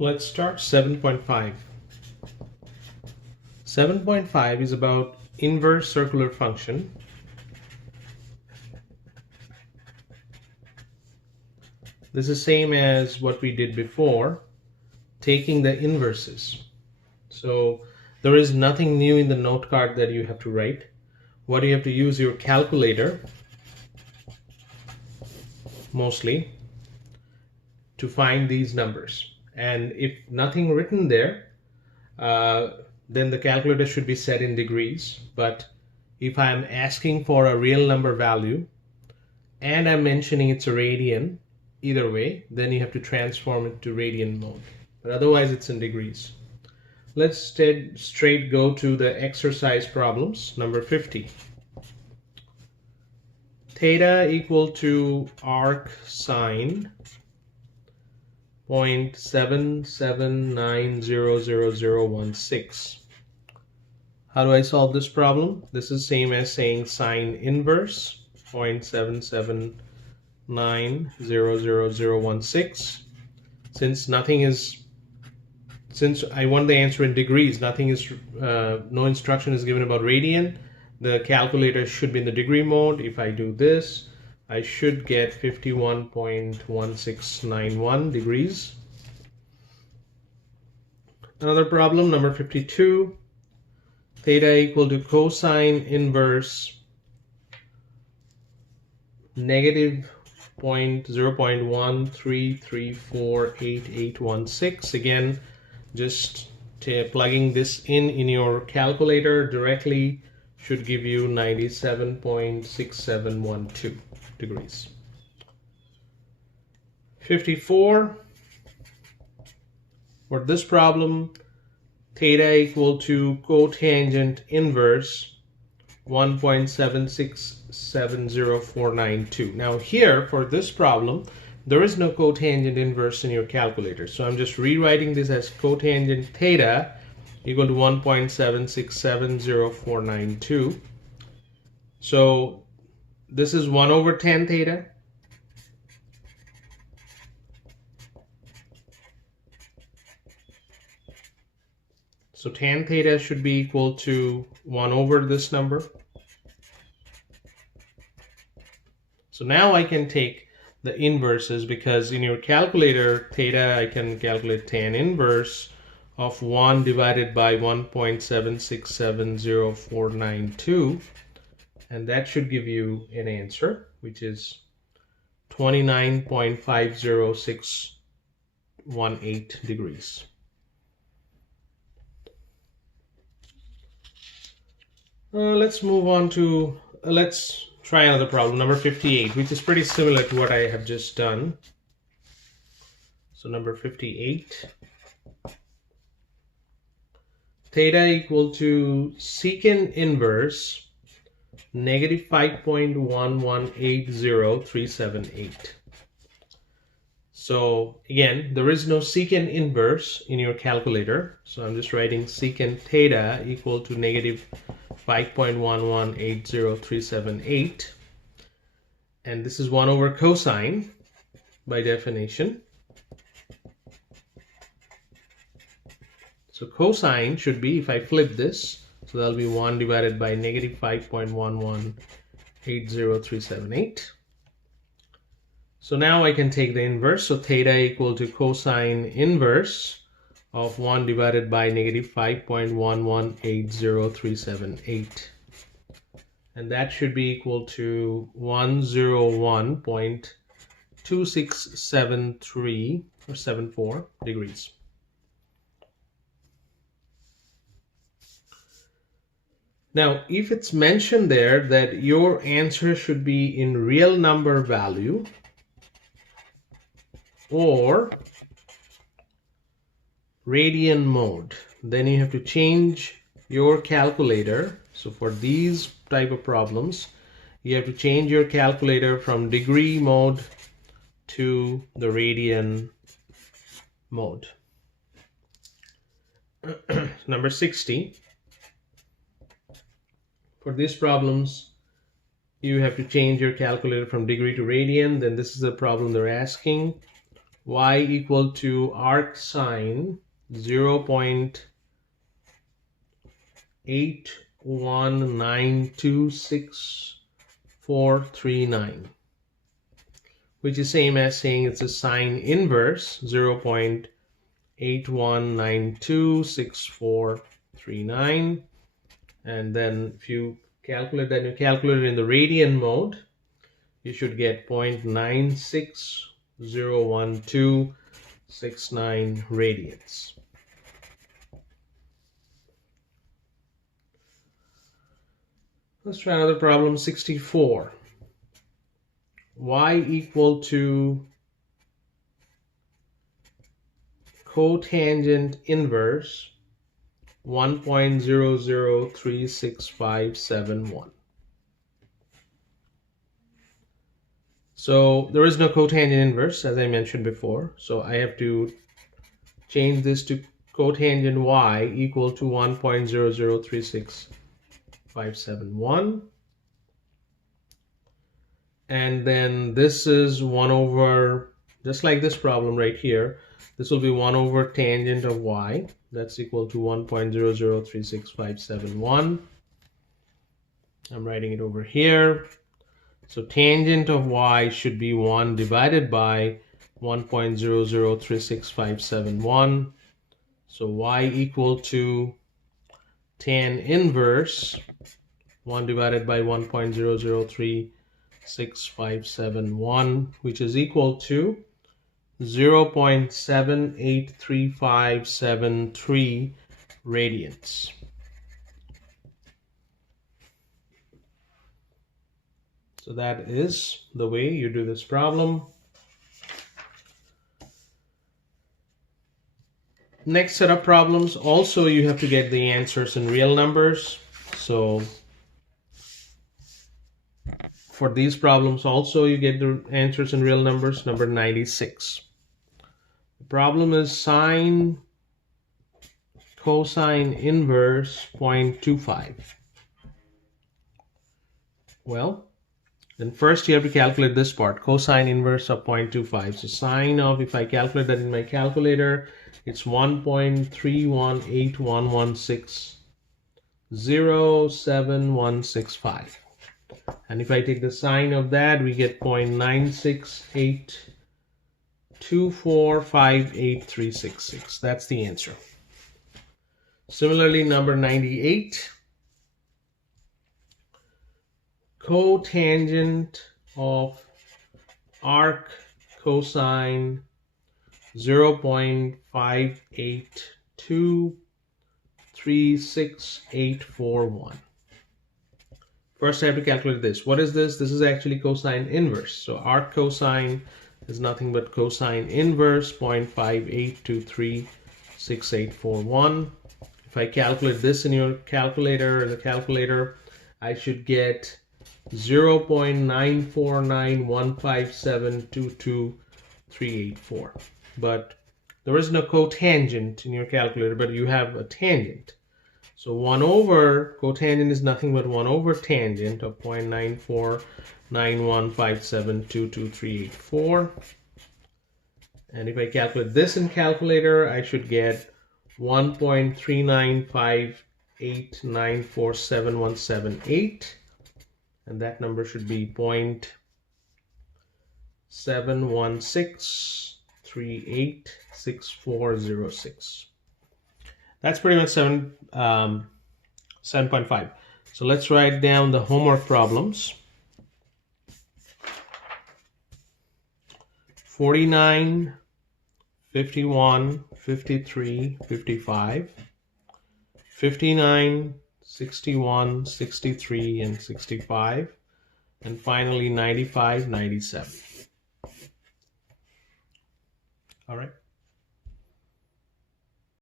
Let's start 7.5. 7.5 is about inverse circular function. This is same as what we did before, taking the inverses. So there is nothing new in the note card that you have to write. What you have to use your calculator mostly to find these numbers. And if nothing written there, then the calculator should be set in degrees. But if I'm asking for a real number value and I'm mentioning it's a radian, either way, then you have to transform it to radian mode. But otherwise it's in degrees. Let's straight go to the exercise problems. Number 50. Theta equal to arc sine 0.77900016. How do I solve this problem? This is same as saying sine inverse 0.77900016. Since I want the answer in degrees, no instruction is given about radian. The calculator should be in the degree mode. If I do this, I should get 51.1691 degrees. Another problem, number 52. Theta equal to cosine inverse negative 0.13348816. Again, just plugging this in your calculator directly should give you 97.6712 degrees. 54. For this problem, theta equal to cotangent inverse 1.7670492. Now here, for this problem, there is no cotangent inverse in your calculator. So I'm just rewriting this as cotangent theta equal to 1.7670492. So this is 1 over 10 theta. So tan theta should be equal to 1 over this number. So now I can take the inverses, because in your calculator theta, I can calculate tan inverse of 1 divided by 1.7670492, and that should give you an answer, which is 29.50618 degrees. Let's move on to, let's try another problem, number 58, which is pretty similar to what I have just done. So number 58. Theta equal to secant inverse negative 5.1180378. So again, there is no secant inverse in your calculator. So I'm just writing secant theta equal to negative 5.1180378. And this is 1 over cosine by definition. So cosine should be, if I flip this, so that'll be 1 divided by negative 5.1180378. So now I can take the inverse. So theta equal to cosine inverse of 1 divided by negative 5.1180378. And that should be equal to 101.2673 or 74 degrees. Now, if it's mentioned there that your answer should be in real number value or radian mode, then you have to change your calculator. So for these type of problems, you have to change your calculator from degree mode to the radian mode. Number 60. For these problems, you have to change your calculator from degree to radian. Then this is the problem they're asking. y equal to arc sine 0.81926439, which is same as saying it's a sine inverse 0.81926439. And then if you calculate that, you calculate it in the radian mode, you should get 0.9601269 radians. Let's try another problem, 64. Y equal to cotangent inverse 1.0036571. So there is no cotangent inverse, as I mentioned before. So I have to change this to cotangent y equal to 1.0036571. And then this is 1 over, just like this problem right here, this will be 1 over tangent of y. That's equal to 1.0036571. I'm writing it over here. So tangent of y should be 1 divided by 1.0036571. So y equal to tan inverse 1 divided by 1.0036571, which is equal to 0.783573 radians. So that is the way you do this problem. Next set of problems, also you have to get the answers in real numbers. So for these problems also you get the answers in real numbers. Number 96. The problem is sine cosine inverse 0.25. Well, then first you have to calculate this part, cosine inverse of 0.25. So sine of, if I calculate that in my calculator, it's 1.31811607165. And if I take the sine of that, we get 0.968245836. That's the answer. Similarly, number 98. Cotangent of arc cosine 0.58236841. First I have to calculate this. What is this? This is actually cosine inverse. So arc cosine is nothing but cosine inverse 0.58236841. If I calculate this in your calculator, the calculator, I should get 0.94915722384. But there is no cotangent in your calculator, but you have a tangent. So 1 over, cotangent is nothing but 1 over tangent of 0.94915722384. And if I calculate this in calculator, I should get 1.3958947178. And that number should be 0.716386406. That's pretty much 7.5. So let's write down the homework problems. 49, 51, 53, 55, 59, 61, 63, and 65, and finally 95, 97. All right.